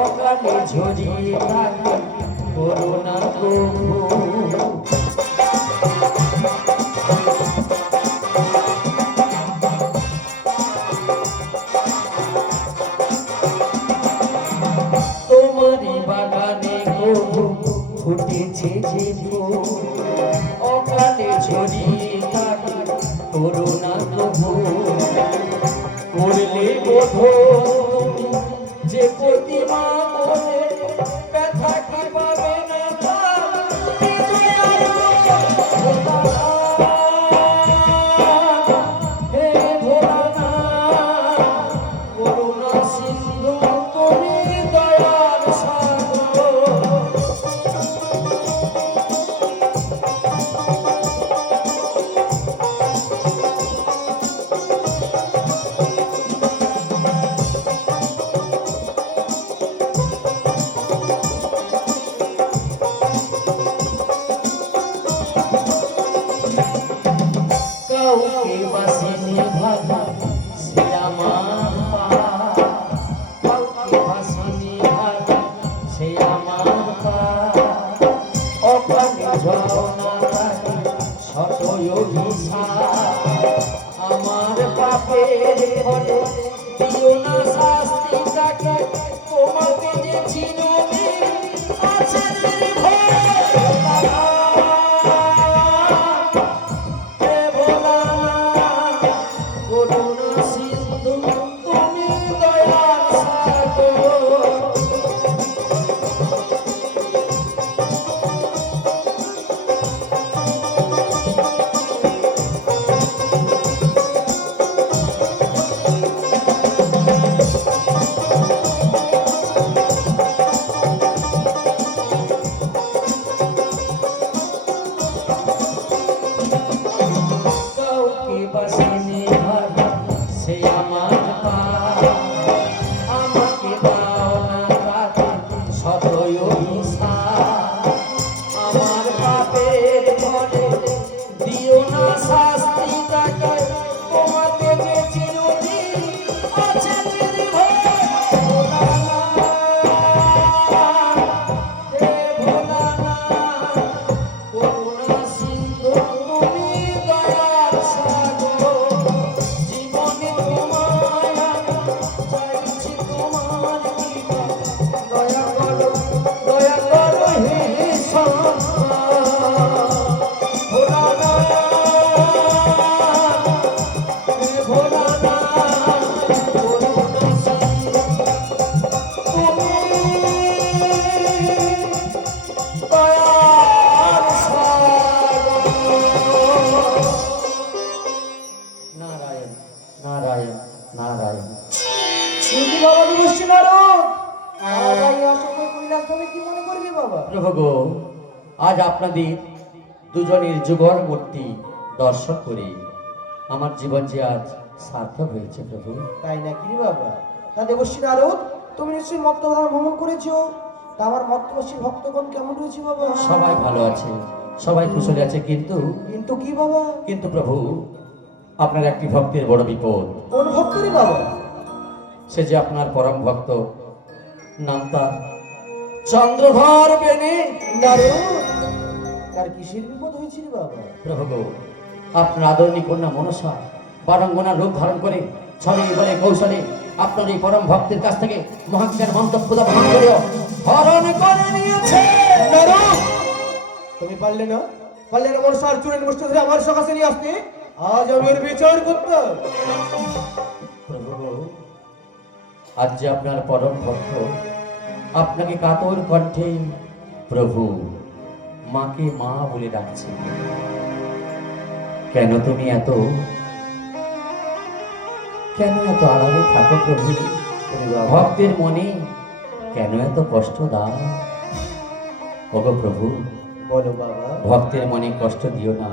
অকালে ঝরিয়ে থাকে করুণা প্রভু। তোমারই বাগানে প্রভু ফুটেছে যে ফুল, অকালে ঝরিয়ে থাকে করুণা প্রভু। করলে বোধ তুমি যে প্রতিমা করে ব্যথা কি পাবে না হে ভোলানাথ, করুণা সিন্ধু তুমি দয়ার সাগর। কাউকে বাসিনি ভাগা সে আমার পার, কাউকে বাসিনি ভাগা সে আমার পার। অকালে ঝরনা থাকে শত অভিশাপ, আমার পাপের ফলে দিও না শাস্তি তাকে, তোমাকে যে চিরদিন আছে প্রভু। আজ আপনাদের দুজনের যুগল মূর্তি দর্শন করে আমার জীবন যে আজ সার্থক হয়েছে প্রভু। তাই নাকি বাবা? তা দেবশ্রী নারদ, তুমি নিশ্চয়ই মত্তধাম ভ্রমণ করেছো, তা আমার মত্তবশ্রী ভক্তগণ কেমন রয়েছে বাবা? সবাই ভালো আছে, সবাই কুশলে আছে, কিন্তু কিন্তু কি বাবা? কিন্তু প্রভু, আপনার একটি ভক্তের বড় বিপদ। কোন ভক্তরে বাবা? সে যে আপনার পরম ভক্ত, নাম তার চন্দ্রধর বেনে। তার কিসের বিপদ হয়েছিল বাবা? প্রভু, আপনার আদরণী কন্যা মনসা বারঙ্গনা রূপ ধারণ করে ছলে বলে কৌশলে আপনার এই পরম ভক্তের কাছ থেকে মহাজ্ঞান মন্তব্য বহন করে হরণ করে নিয়েছে। তুমি পারলে না? পারলে আমার সার চুরের গোষ্ঠী ধরে আমার সকাশে নিয়ে আসতে, আজ আমি ওর বিচার করতাম। প্রভু গো, আজ যে আপনার পরম ভক্ত আপনাকে কাতর কণ্ঠে প্রভু মাকে মা বলে ডাকছে, কেন তুমি এত আড়ালে থাকো প্রভু? ভক্তের মনে কেন এত কষ্ট দাও? ওগো প্রভু, বলো বাবা, ভক্তের মনে কষ্ট দিও না,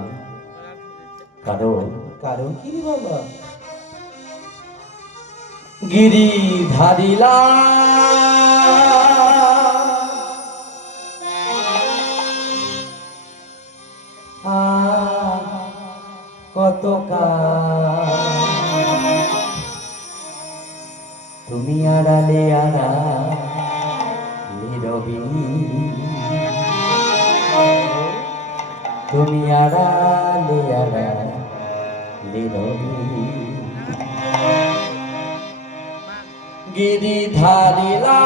কারণ কারণ কি রে বাবা? গিরি ধারিলা কত তুমি আড়ালে রবি, তুমি আড়ালে রবি, গিরি ধারিলা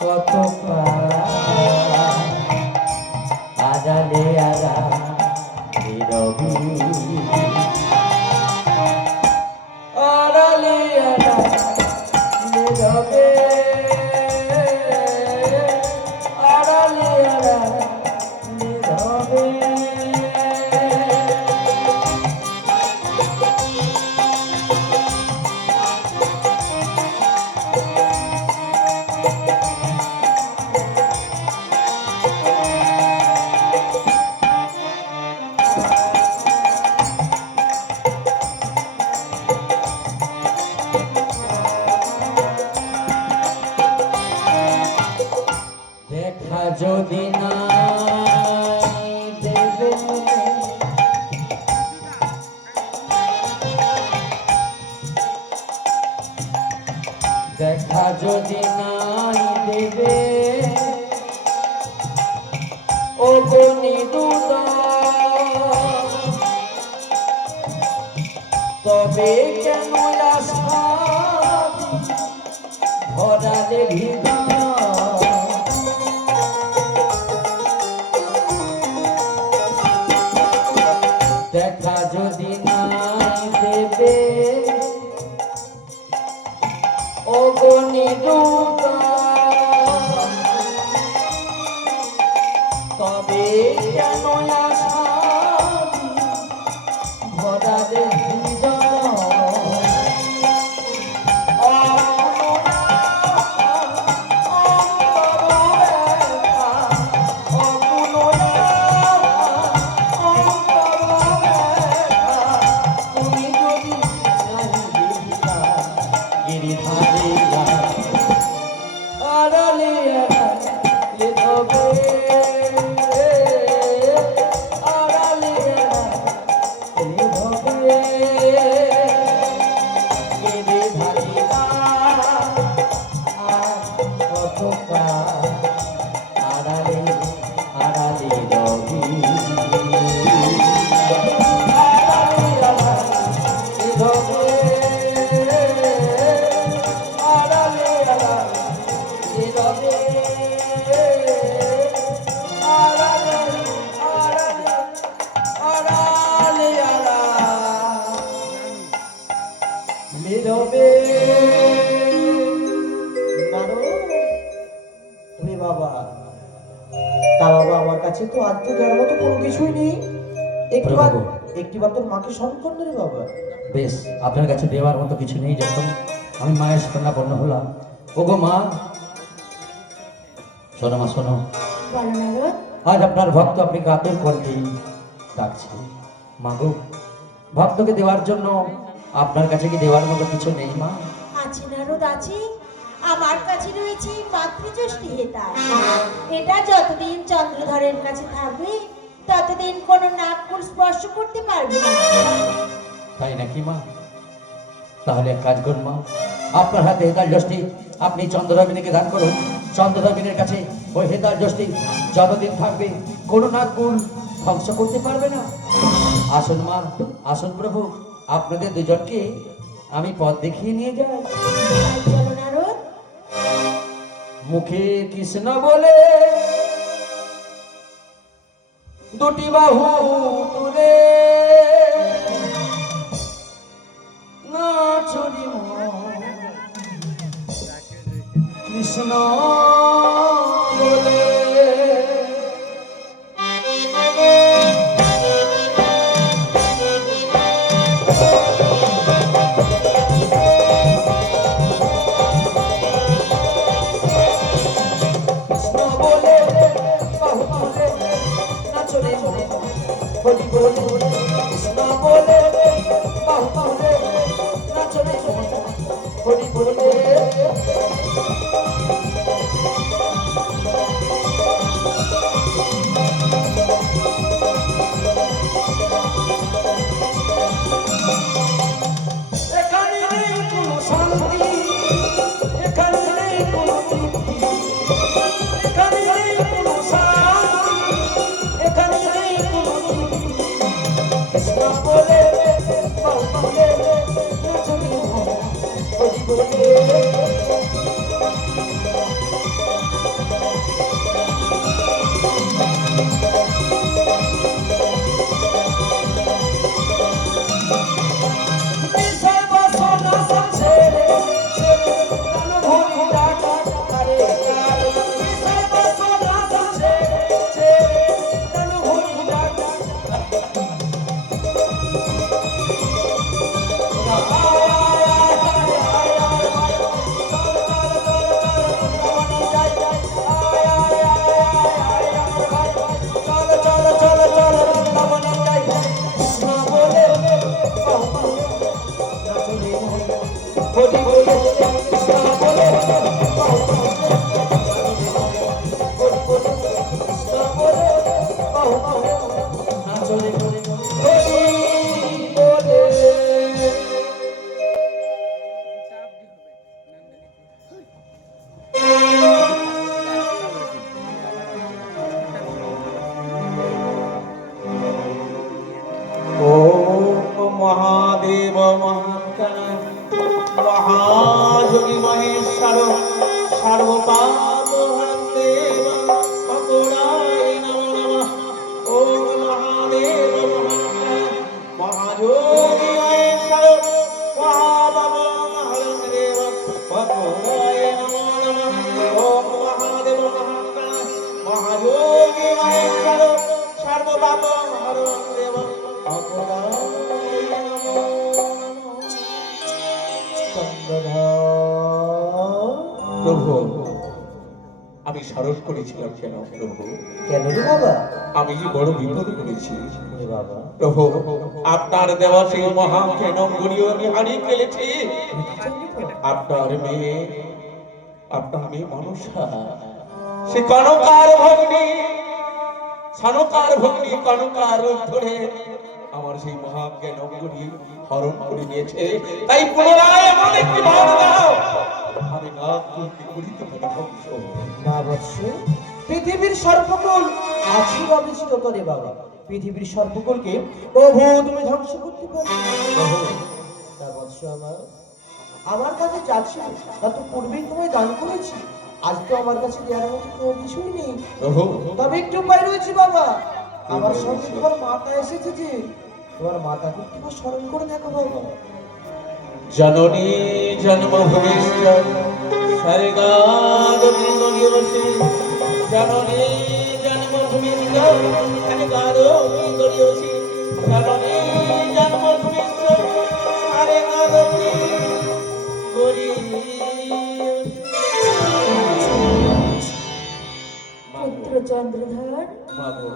কত আড়ালে রবি, আড়ালে রবে, আড়ালে রবে। দেখা যদি নাই দেবে, দেখা যদি নাই দেবে, ও গনি তবে কেন আশা ভরালে হৃদয়? দেখা যদি নাই দেবে, ও গনি তবে কেন আশা ভরালে হৃদয়? নীরবে বাবা, তা বাবা আমার কাছে তো আজ তো দেওয়ার মতো কোনো কিছুই নেই। একটিবার তোর মাকে স্মরণ কর রে বাবা। বেশ, আপনার কাছে দেওয়ার মতো কিছু নেই, যখন আমি মায়ের স্বর্ণাপন্ন হলাম। ওগো মা, শোনো মা, শোনো, আজ আপনার ভক্ত আপনি কাতর কণ্ঠে ডাকছে। মাগো, ভক্তকে দেওয়ার জন্য আপনার কাছে কি দেওয়ার মতো কিছু নেই মা? আছে নারদ, আছে। আমার কাছে রয়েছে মাতৃযষ্টি হেতা। এটা যতদিন চন্দ্রধরের কাছে থাকবে ততদিন কোনো নাগপুর স্পর্শ করতে পারবে না। তাই নাকি মা? তাহলে এক কাজ করুন মা, আপনার হাতে হেতার যষ্টি আপনি চন্দ্রদাবিনীকে দান করুন। চন্দ্রদাবিনীর কাছে ওই হেতার যষ্টি যতদিন থাকবে কোনো নাগপুর ধ্বংস করতে পারবে না। আসুন মা, আসুন প্রভু, আপনাদের দুজনকে আমি পথ দেখিয়ে নিয়ে যাই। চলো নারদ। মুখে কৃষ্ণ বলে দুটি বাহু তুলে নাচনি কৃষ্ণ বলে। হরি বলে কৃষ্ণ বলে বাহু তুলে নাচনে হরি বলে। এখানে নেই কোনো শান্তি, এখানে নেই কোনো তৃপ্তি, এখানে নেই কোনো শান্তি, এখানে নেই কোনো তৃপ্তি। কৃষ্ণ বলে বাহু তুলে নাচনে হরি বলে। মহাদেব মহাকাল মহাযোগী মহেশ্বর সর্বপাপহন্দেব ঠাকুরায় নমো নমঃ। ওম মহাদেব মহাকাল মহাযোগী মহেশ্বর মহাপাপহন্দেব ঠাকুরায় নমো নমঃ। ওম মহাদেব মহাকাল মহাযোগী মহেশ্বর সর্বপাপহন্দেব ঠাকুরায় প্রভু, আমি স্মরণ করেছিলাম কেন প্রভু? কেন রে বাবা? আমি যে বড় বিপদ করেছি রে বাবা, প্রভু। আপনার দেওয়া সেই মহা জ্ঞানগুলিও আমি হারিয়ে ফেলেছি। আপনার মেয়ে মনসা, সে কনকার ভগ্নী, সনকার ভগ্নী কনকার রূপ ধরে আমার সেই মহা জ্ঞানগুলি হরণ করে নিয়েছে। তাই পুনরায় এমন একটি বর দাও, আমি না করতে করিতে পারি ধ্বংস। না বৎস, পৃথিবীর সর্বকুল আছি অবিচিত করে বাবা। পৃথিবীর সর্বকুলকে প্রভু তুমি ধ্বংস করতে পারো না বৎস। আমার কাছে যাচ্ছে তা তো পূর্বেই তোমায় দান করেছি। আজ তো আমার কাছে দেওয়ার মতো কোনো কিছুই নেই। প্রভু, তবে একটু উপায় রয়েছে বাবা। আমার সঙ্গে তোমার মাতা এসেছে, যে তোমার মাতাকে একটু স্মরণ করে দেখো বাবা। জননী জন্মভূমিশ্চ স্বর্গাদপি জননী জন্মভূমিশ্চ স্বর্গাদপি জননী জন্মভূমিশ্চ স্বর্গাদপি পুত্র চন্দ্রধর, মাগো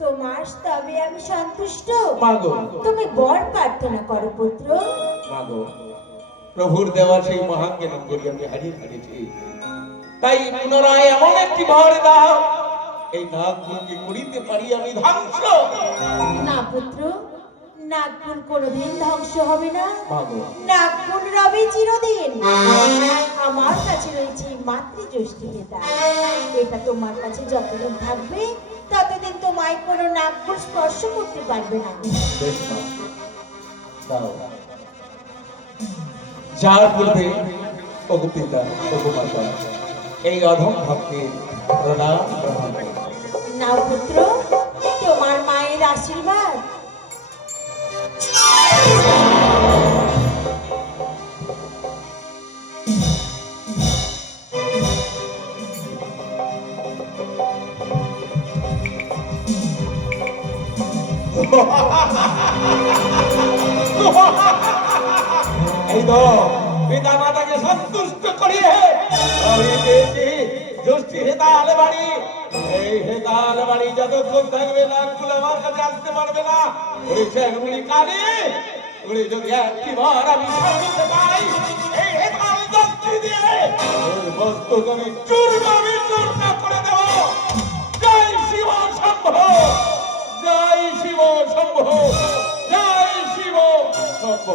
তোমার তবে আমি সন্তুষ্ট। মাগো তুমি বর প্রার্থনা করো পুত্র। মাগো, প্রভুর দেওয়া সেই মহান জ্ঞানগুলি আমি হারিয়ে ফেলেছি। তাই পুনরায় এমন একটি বর দাও, এই নাগপুরকে করিতে পারি আমি ধ্বংস। না পুত্র, নাগপুর কোনোদিন ধ্বংস হবে না। মাগো নাগপুর রবে চিরদিন। আমার কাছে রয়েছে মাতৃযষ্টি হেতা। এটা তোমার কাছে যতদিন থাকবে ততদিন তোমায় কোনো নাগপুর স্পর্শ করতে পারবে না। বেশ মা, দাও। যার পূর্বে ওগো পিতা ওগো মাতা, এই অধম ভক্তের প্রণাম গ্রহণ করো। নাও পুত্র। তোমার মায়ের আশীর্বাদ। এই তো পিতা মাতাকে সন্তুষ্ট করিয়ে আমি পেয়েছি জ্যোষ্ঠী হেতাল বাড়ি। এই হেতাল বাড়ি যতক্ষণ থাকবে নাকগুলো আমার কাছে আসতে পারবে না। ওই সেগুলি কানে ওই যদি একটিবার আমি সামনে পাই এই হেতাল জ্যোষ্ঠী দিয়ে ওর মস্তক আমি চূর্ণ করে দেব। জয় শিব শম্ভ, জয় শিব শম্ভ, জয় শিব শম্ভ।